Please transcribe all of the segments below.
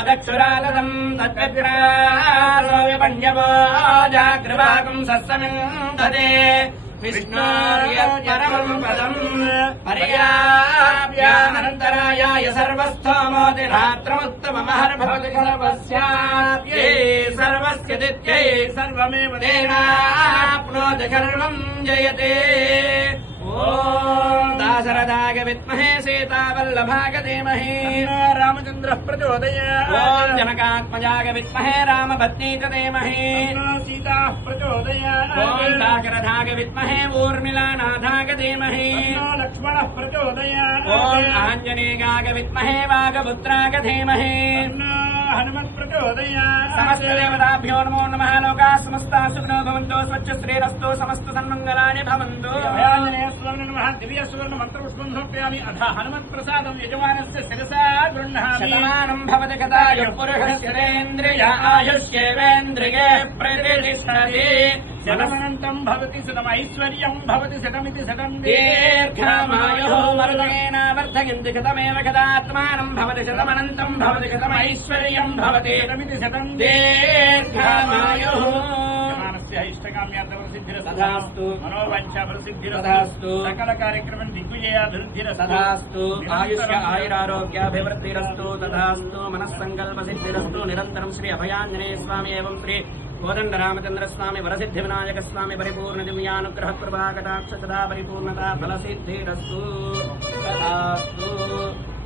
मदक्षुरालदम् तद्विप्रासो विपण्यवो जागृवाकम् सत्समिन्दते विष्णोर्यत्परमम् पदम् पर्याप्यानन्तरायाय सर्वस्थोमोतिरात्रमुत्तममहर्भवति सर्वस्याप्यै सर्वस्य दित्यै सर्वमेव तेनाप्नोति सर्वम् जयते ओम दाशरथाय विद्महे सीतावल्लभाय धीमहि रामचंद्रः प्रचोदयात् ओम जनकात्मजाय विद्महे रामपत्नी च धीमहि सीताः प्रचोदयात् ओम दाशरथाय विद्महे ऊर्मिलानाथाय धीमहि लक्ष्मणः प्रचोदयात् ओम आञ्जनेयाय विद्महे वागपुत्राय धीमहि हनुमत् प्रचोदयात् समस्त देवताभ्यो नमो नमः लोकाः समस्ताः सुखिनो भवन्तु स्वच्छ श्रीरस्तु समस्त सन्मङ्गलानि भवन्तु दिव्य सुवर्ण मंत्र पुष्पं समर्पयामि अथ हनुमत् प्रसादं यजमानस्य शिरसा गृह्णामि शतमानं भवति गतायुः पुरुषस्येन्द्रिय आयुष्येवेन्द्रिये प्रतिष्ठति शतमनन्तं भवति शतमैश्वर्यं भवति शतमिति शतं दीर्घमायुः मरुदगेन वर्धयन्ति शतमेव गतात्मानं भवति शतमनन्तं भवति शतमैश्वर्यं भवति शतमिति शतं दीर्घमायुः इष्टकाम्यार्थप्रसिद्धिरस्तु मनोवाञ्छाप्रसिद्धिरस्तु सकल कार्यक्रमं दिग्विजयाभिवृद्धिरस्तु तथास्तु आयुष्य आयुरारोग्याभिवृद्धिरस्तु तथास्तु मनस्सङ्कल्पसिद्धिरस्तु निरन्तरं श्री अभयाञ्जनेय स्वामी एवं श्री कोदंड रामचंद्र स्वामी वरसिद्धि विनायक स्वामी परिपूर्ण दिव्यानुग्रह कृपा कटाक्ष सदा परिपूर्णता फलसिद्धिरस्तु तथास्तु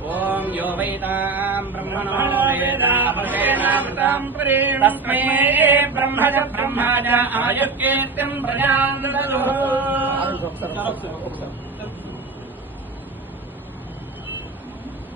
ओम यो वैतां ब्रह्मणो वेदामृतेनामृतां परेण तस्मै ब्रह्मज ब्रह्माज आयुर्कीर्तिं प्रजां ददुः